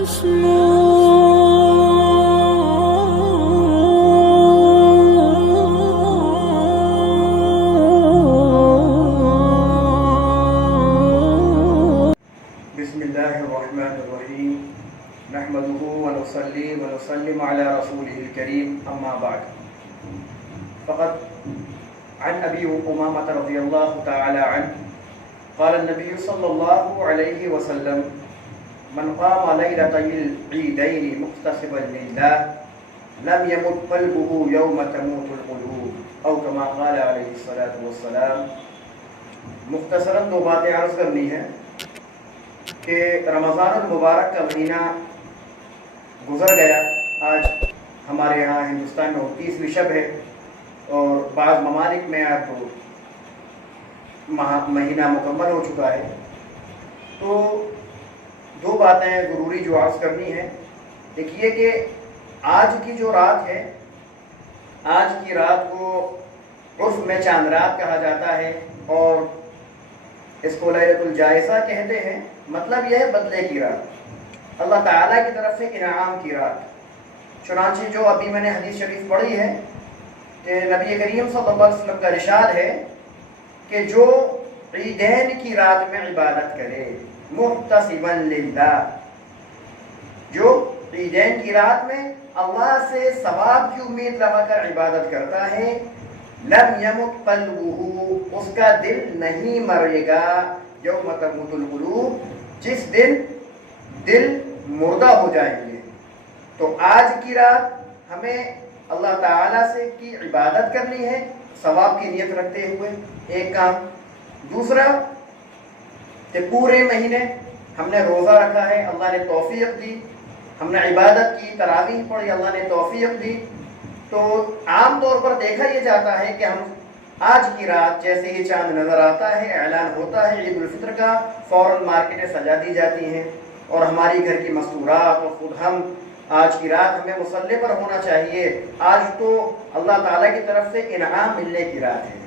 بسم الله الرحمن الرحيم نحمده ونصلي ونسلم على رسوله الكريم أما بعد فقد عن أبي أمامة رضي الله تعالى عنه قال النبي صلى الله عليه وسلم من قام ليلة العيدين محتسبا لله لم يمت قلبه يوم تموت القلوب أو كما قال عليه الصلاة والسلام. مختصراً دو باتیں عرض کرنی ہیں کہ رمضان المبارک کا مہینہ گزر گیا. آج ہمارے یہاں ہندوستان میں 29ویں شب ہے اور بعض ممالک میں اب مہینہ مکمل ہو چکا ہے. تو دو باتیں ضروری جو عرض کرنی ہیں. ایک یہ کہ آج کی جو رات ہے، آج کی رات کو عرف میں چاند رات کہا جاتا ہے اور اس کو لیلۃ الجائزہ کہتے ہیں. مطلب یہ ہے بدلے کی رات، اللہ تعالیٰ کی طرف سے انعام کی رات. چنانچہ جو ابھی میں نے حدیث شریف پڑھی ہے کہ نبی کریم صلی اللہ علیہ وسلم کا ارشاد ہے کہ جو عیدین کی رات میں عبادت کرے محتسبا للہ، جو عیدین کی رات میں اللہ سے ثواب کی امید لگا کر عبادت کرتا ہے، لم یمت قلبہ، اس کا دل نہیں مرے گا، یوم تموت القلوب، جس دن دل مردہ ہو جائیں گے. تو آج کی رات ہمیں اللہ تعالیٰ سے کی عبادت کرنی ہے ثواب کی نیت رکھتے ہوئے، ایک کام. دوسرا کہ پورے مہینے ہم نے روزہ رکھا ہے، اللہ نے توفیق دی، ہم نے عبادت کی، تراویح پڑھی، اللہ نے توفیق دی. تو عام طور پر دیکھا یہ جاتا ہے کہ ہم آج کی رات جیسے ہی چاند نظر آتا ہے، اعلان ہوتا ہے عید الفطر کا، فوراً مارکیٹیں سجا دی جاتی ہیں اور ہماری گھر کی مستورات اور خود ہم آج کی رات ہمیں مصلی پر ہونا چاہیے. آج تو اللہ تعالیٰ کی طرف سے انعام ملنے کی رات ہے،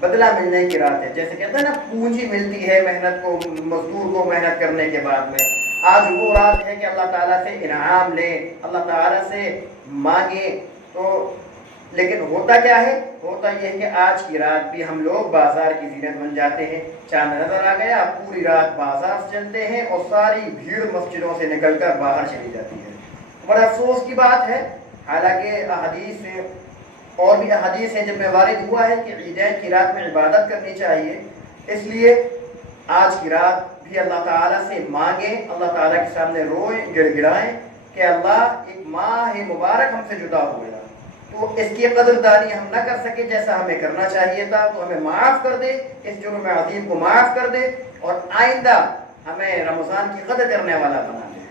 بدلہ ملنے کی رات ہے. جیسے کہتے ہیں نا پونجی ملتی ہے محنت کو، مزدور کو محنت کرنے کے بعد میں. آج وہ رات ہے کہ اللہ تعالیٰ سے انعام لیں، اللہ تعالیٰ سے مانگیں. تو لیکن ہوتا کیا ہے؟ ہوتا یہ ہے کہ آج کی رات بھی ہم لوگ بازار کی زینت بن جاتے ہیں. چاند نظر آ گیا، پوری رات بازار سے چلتے ہیں اور ساری بھیڑ مسجدوں سے نکل کر باہر چلی جاتی ہے. بڑا افسوس کی بات ہے. حالانکہ احادیث اور بھی احادیث ہیں جن میں وارد ہوا ہے کہ عیدین کی رات میں عبادت کرنی چاہیے. اس لیے آج کی رات بھی اللہ تعالیٰ سے مانگیں، اللہ تعالیٰ کے سامنے روئیں، گڑ گڑائیں کہ اللہ ایک ماہ مبارک ہم سے جدا ہو گیا، تو اس کی قدردانی ہم نہ کر سکے جیسا ہمیں کرنا چاہیے تھا، تو ہمیں معاف کر دے، اس جرم عظیم کو معاف کر دے اور آئندہ ہمیں رمضان کی قدر کرنے والا بنا دے.